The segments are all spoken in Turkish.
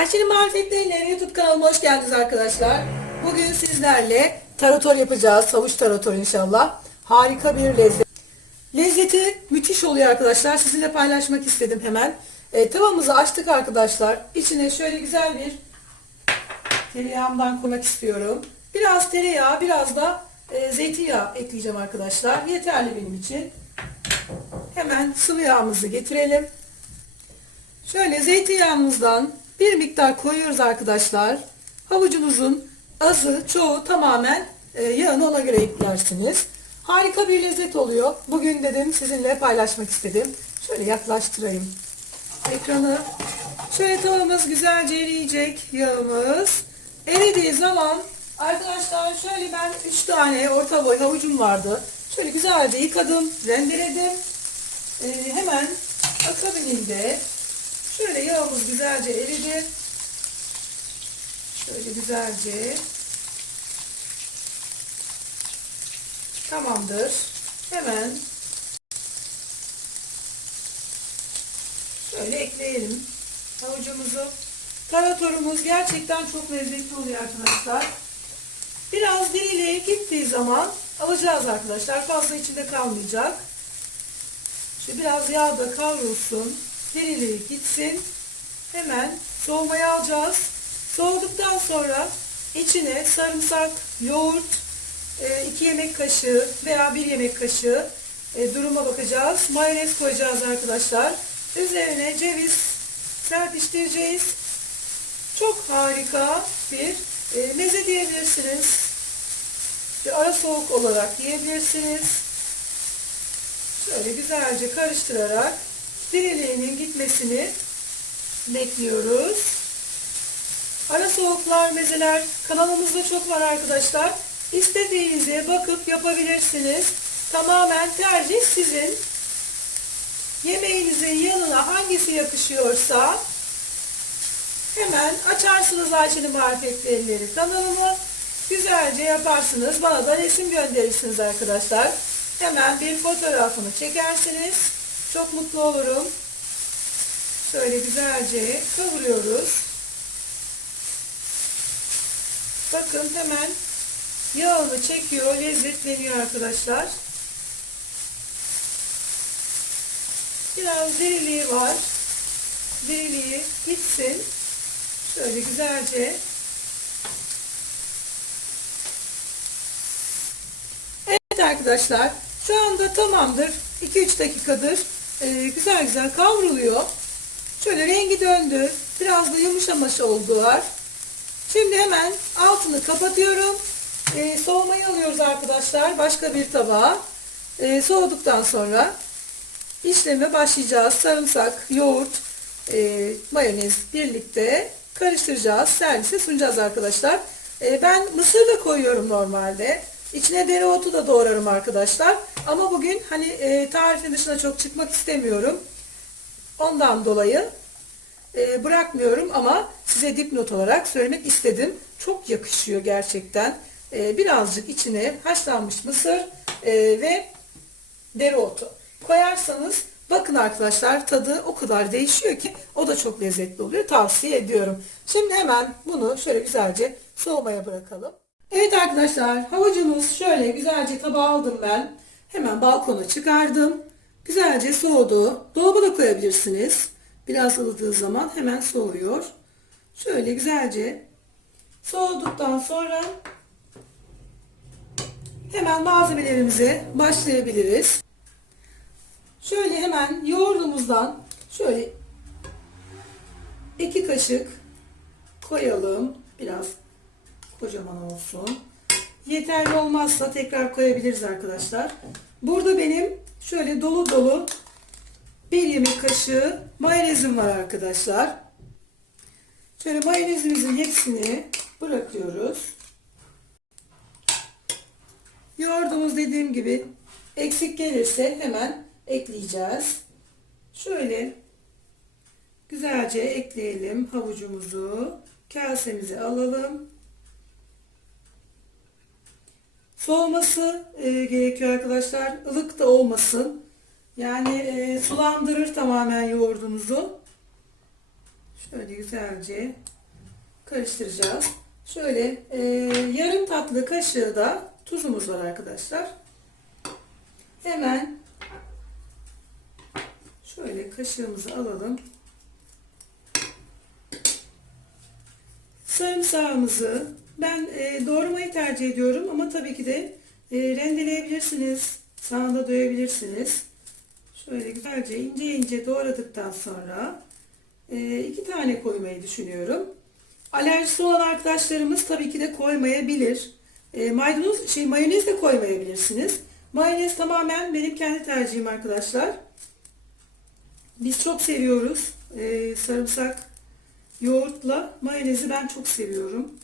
Ayşe'nin Marifetleri'ne YouTube kanalıma hoş geldiniz arkadaşlar. Bugün sizlerle tarator yapacağız. Havuç tarator inşallah. Harika bir lezzet. Lezzeti müthiş oluyor arkadaşlar. Sizinle paylaşmak istedim hemen. E, tavamızı açtık arkadaşlar. İçine şöyle güzel bir tereyağımdan koymak istiyorum. Biraz tereyağı, biraz da e, zeytinyağı ekleyeceğim arkadaşlar. Yeterli benim için. Hemen sıvı yağımızı getirelim. Şöyle zeytinyağımızdan bir miktar koyuyoruz arkadaşlar. Havucumuzun azı, çoğu tamamen e, yağını ona göre eklersiniz. Harika bir lezzet oluyor. Bugün dedim sizinle paylaşmak istedim. Şöyle yaklaştırayım ekranı. Şöyle tavamız güzelce eriyecek yağımız. Eridiği zaman arkadaşlar şöyle ben 3 tane orta boy havucum vardı. Şöyle güzelce yıkadım, rendeledim. Ee, hemen akabininde yağımız güzelce eridi. Şöyle güzelce tamamdır. Hemen Şöyle ekleyelim havucumuzu. Taratorumuz gerçekten çok lezzetli oluyor arkadaşlar. Biraz diriliğe gittiği zaman alacağız arkadaşlar. Fazla içinde kalmayacak. İşte biraz yağ da kavrulsun. Diriliği gitsin. Hemen soğumaya alacağız. Soğuduktan sonra içine sarımsak, yoğurt, 2 yemek kaşığı veya 1 yemek kaşığı e, duruma bakacağız. Mayonez koyacağız arkadaşlar. Üzerine ceviz serpiştireceğiz. Çok harika bir e, meze diyebilirsiniz. Bir ara soğuk olarak yiyebilirsiniz. Şöyle güzelce karıştırarak diriliğinin gitmesini bekliyoruz. Ara soğuklar, mezeler kanalımızda çok var arkadaşlar. İstediğinize bakıp yapabilirsiniz. Tamamen tercih sizin. Yemeğinizin yanına hangisi yakışıyorsa hemen açarsınız Ayşe'nin marifetleri kanalımı. Güzelce yaparsınız. Bana da resim gönderirsiniz arkadaşlar. Hemen bir fotoğrafını çekersiniz. Çok mutlu olurum. Şöyle güzelce kavuruyoruz. Bakın hemen yağını çekiyor, lezzetleniyor arkadaşlar. Biraz diriliği var. Diriliği gitsin. Şöyle güzelce. Evet arkadaşlar. Şu anda tamamdır. 2-3 dakikadır. Ee, güzel güzel kavruluyor. Şöyle rengi döndü. Biraz da yumuşamış oldular. Şimdi hemen altını kapatıyorum. Ee, soğumayı alıyoruz arkadaşlar. Başka bir tabağa. Ee, soğuduktan sonra işleme başlayacağız. Sarımsak, yoğurt, e, mayonez birlikte karıştıracağız. Servise sunacağız arkadaşlar. E, ben mısır da koyuyorum normalde. İçine dereotu da doğrarım arkadaşlar. Ama bugün hani e, tarifin dışına çok çıkmak istemiyorum. Ondan dolayı e, bırakmıyorum ama size dipnot olarak söylemek istedim. Çok yakışıyor gerçekten. E, birazcık içine haşlanmış mısır e, ve dereotu koyarsanız bakın arkadaşlar tadı o kadar değişiyor ki o da çok lezzetli oluyor. Tavsiye ediyorum. Şimdi hemen bunu şöyle güzelce soğumaya bırakalım. Evet arkadaşlar havucumuz şöyle güzelce tabağa aldım ben. Hemen balkona çıkardım. Güzelce soğudu. Dolaba da koyabilirsiniz. Biraz ılıdığı zaman hemen soğuyor. Şöyle güzelce soğuduktan sonra hemen malzemelerimize başlayabiliriz. Şöyle hemen yoğurdumuzdan şöyle iki kaşık koyalım. Biraz kocaman olsun. Yeterli olmazsa tekrar koyabiliriz arkadaşlar. Burada benim şöyle dolu dolu bir yemek kaşığı mayonezim var arkadaşlar. Şöyle mayonezimizin hepsini bırakıyoruz. Yoğurdumuz dediğim gibi eksik gelirse hemen ekleyeceğiz. Şöyle güzelce ekleyelim havucumuzu. Kasemize alalım. Soğuması e, gerekiyor arkadaşlar. Ilık da olmasın. Yani e, sulandırır tamamen yoğurdunuzu. Şöyle güzelce karıştıracağız. Şöyle e, yarım tatlı kaşığı da tuzumuz var arkadaşlar. Hemen şöyle kaşığımızı alalım. Sarımsağımızı ben e, doğramayı tercih ediyorum ama tabii ki de e, rendeleyebilirsiniz. Sağında doyabilirsiniz. Şöyle güzelce ince ince doğradıktan sonra e, iki tane koymayı düşünüyorum. Alerjisi olan arkadaşlarımız tabii ki de koymayabilir. E, maydanoz, şey mayonez de koymayabilirsiniz. Mayonez tamamen benim kendi tercihim arkadaşlar. Biz çok seviyoruz. E, sarımsak, yoğurtla mayonezi ben çok seviyorum.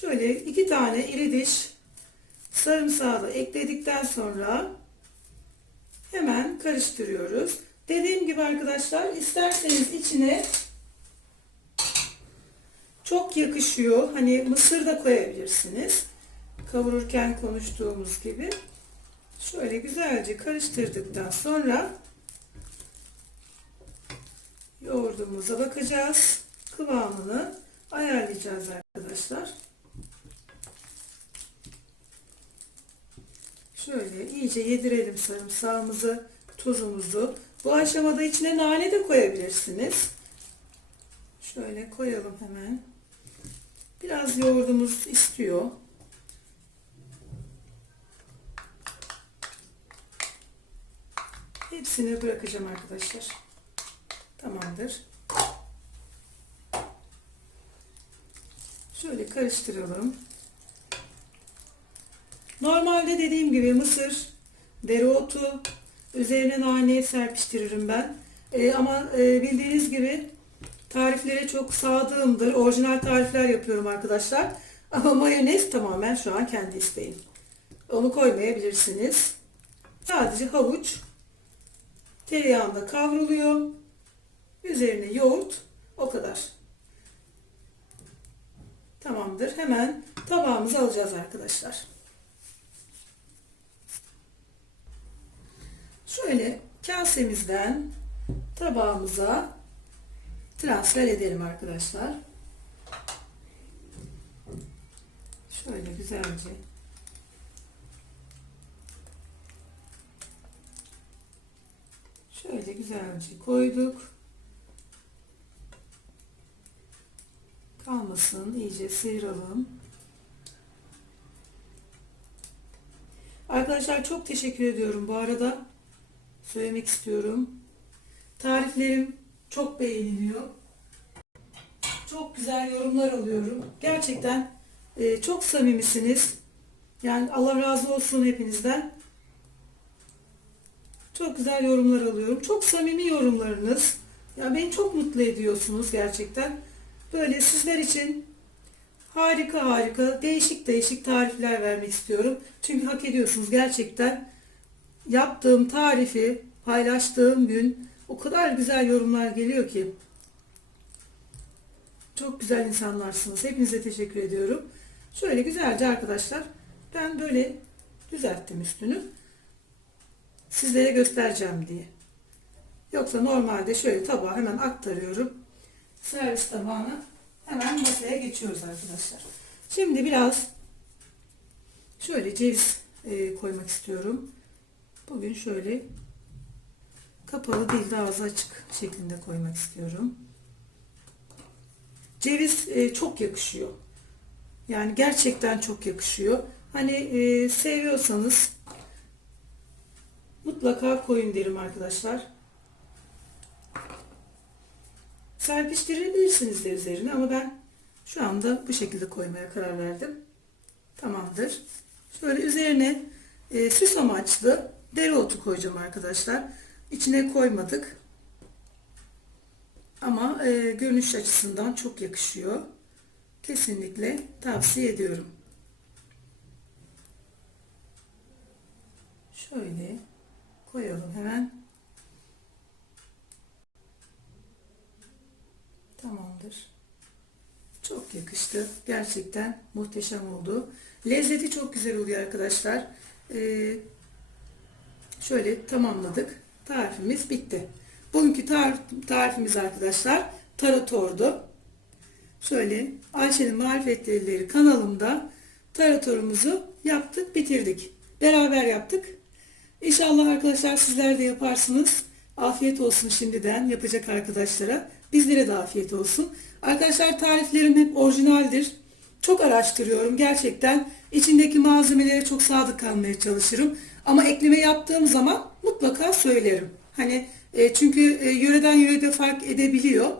Şöyle iki tane iri diş sarımsağı ekledikten sonra hemen karıştırıyoruz. Dediğim gibi arkadaşlar isterseniz içine çok yakışıyor. Hani mısır da koyabilirsiniz. Kavururken konuştuğumuz gibi. Şöyle güzelce karıştırdıktan sonra yoğurdumuza bakacağız. Kıvamını ayarlayacağız arkadaşlar. Şöyle iyice yedirelim sarımsağımızı, tuzumuzu. Bu aşamada içine nane de koyabilirsiniz. Şöyle koyalım hemen. Biraz yoğurdumuz istiyor. Hepsini bırakacağım arkadaşlar. Tamamdır. Şöyle karıştıralım. Normalde dediğim gibi mısır, dereotu, üzerine nane serpiştiririm ben. Ee, ama e, bildiğiniz gibi tariflere çok sadığımdır. Orijinal tarifler yapıyorum arkadaşlar. Ama mayonez tamamen şu an kendi isteğim. Onu koymayabilirsiniz. Sadece havuç tereyağında kavruluyor. Üzerine yoğurt o kadar. Tamamdır. Hemen tabağımıza alacağız arkadaşlar. Şöyle kasemizden tabağımıza transfer edelim arkadaşlar. Şöyle güzelce şöyle güzelce koyduk. Kalmasın. iyice sıyıralım. Arkadaşlar çok teşekkür ediyorum bu arada. Söylemek istiyorum. Tariflerim çok beğeniliyor. Çok güzel yorumlar alıyorum. Gerçekten e, çok samimisiniz. Yani Allah razı olsun hepinizden. Çok güzel yorumlar alıyorum. Çok samimi yorumlarınız. Ya beni çok mutlu ediyorsunuz gerçekten. Böyle sizler için harika harika değişik değişik tarifler vermek istiyorum. Çünkü hak ediyorsunuz gerçekten. Yaptığım tarifi paylaştığım gün o kadar güzel yorumlar geliyor ki. Çok güzel insanlarsınız. Hepinize teşekkür ediyorum. Şöyle güzelce arkadaşlar ben böyle düzelttim üstünü. Sizlere göstereceğim diye. Yoksa normalde şöyle tabağa hemen aktarıyorum servis tabağına hemen masaya geçiyoruz arkadaşlar. Şimdi biraz şöyle ceviz e, koymak istiyorum. Bugün şöyle kapalı değil de ağzı açık şeklinde koymak istiyorum. Ceviz e, çok yakışıyor. Yani gerçekten çok yakışıyor. Hani e, seviyorsanız mutlaka koyun derim arkadaşlar. Serpiştirebilirsiniz de üzerine ama ben şu anda bu şekilde koymaya karar verdim. Tamamdır. Şöyle üzerine e, süs amaçlı dereotu koyacağım arkadaşlar. İçine koymadık. Ama e, görünüş açısından çok yakışıyor. Kesinlikle tavsiye ediyorum. Şöyle koyalım hemen. Tamamdır. Çok yakıştı. Gerçekten muhteşem oldu. Lezzeti çok güzel oluyor arkadaşlar. Ee, şöyle tamamladık. Tarifimiz bitti. Bugünkü tar tarifimiz arkadaşlar taratordu. Şöyle Ayşe'nin Marifetleri kanalında taratorumuzu yaptık, bitirdik. Beraber yaptık. İnşallah arkadaşlar sizler de yaparsınız. Afiyet olsun şimdiden yapacak arkadaşlara. Bizlere de afiyet olsun. Arkadaşlar tariflerim hep orijinaldir. Çok araştırıyorum gerçekten. İçindeki malzemelere çok sadık kalmaya çalışırım. Ama ekleme yaptığım zaman mutlaka söylerim. Hani e, çünkü e, yöreden yörede fark edebiliyor.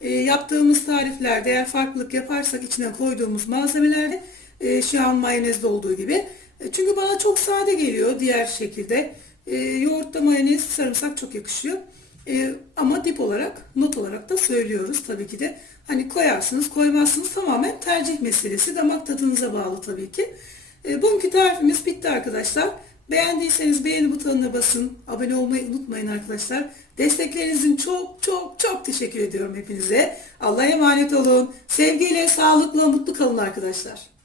E, yaptığımız tariflerde eğer farklılık yaparsak içine koyduğumuz malzemelerde e, şu an mayonezde olduğu gibi. E, çünkü bana çok sade geliyor diğer şekilde. E, yoğurtta mayonez, sarımsak çok yakışıyor. E, ama dip olarak, not olarak da söylüyoruz tabii ki de. Hani koyarsınız, koymazsınız tamamen tercih meselesi. Damak tadınıza bağlı tabii ki. E, bugünkü tarifimiz bitti arkadaşlar. Beğendiyseniz beğeni butonuna basın. Abone olmayı unutmayın arkadaşlar. Desteklerinizin çok çok çok teşekkür ediyorum hepinize. Allah'a emanet olun. Sevgiyle, sağlıkla, mutlu kalın arkadaşlar.